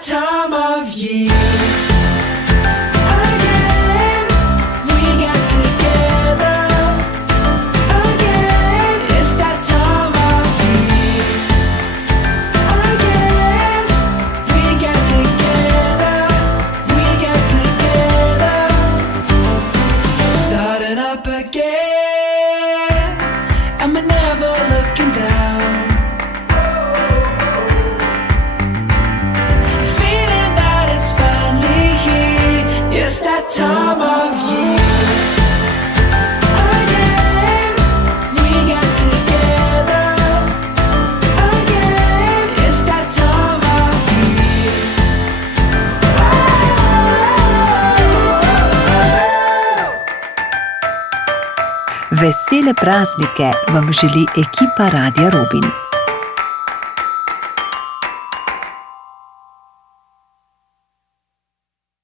time of year. Again, we get together. Again, it's that time of year. Again, we get together. We get together. Starting up again, and we're never looking down. It's that time of year. Again, we get together. Again, it's that time of year. Vesele praznike vam želi ekipa Radia Rubin.